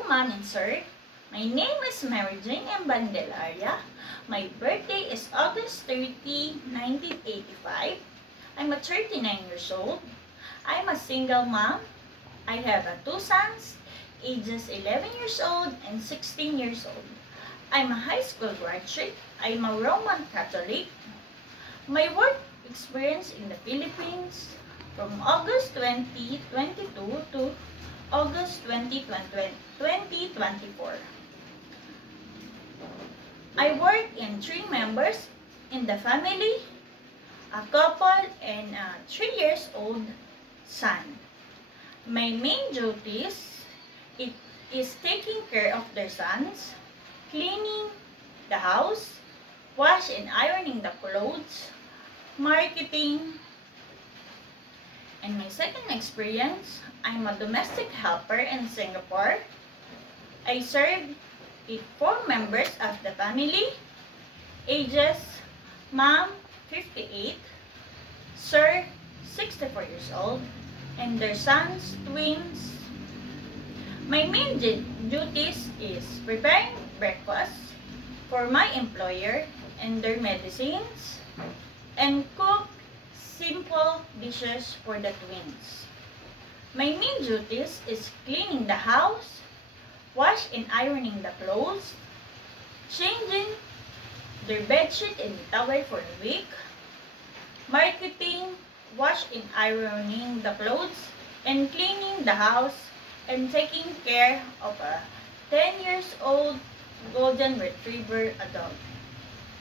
Hello, Ma'am and Sir. My name is Mary Jane M. Bandelaria. My birthday is August 30, 1985. I'm 39 years old. I'm a single mom. I have two sons, ages 11 years old and 16 years old. I'm a high school graduate. I'm a Roman Catholic. My work experience in the Philippines from August 2022 to August 2024. I work in 3 members in the family, a couple, and a 3 years old son. My main duties is taking care of their sons, cleaning the house, wash and ironing the clothes, marketing. And my second experience, I'm a domestic helper in Singapore. I serve 4 members of the family, ages Mom 58, Sir 64 years old, and their sons twins. My main duties is preparing breakfast for my employer and their medicines, and cook simple dishes for the twins. My main duties is cleaning the house, wash and ironing the clothes, changing their bedsheet and towel for the week, marketing, wash and ironing the clothes, and cleaning the house, and taking care of a 10 years old golden retriever, a dog.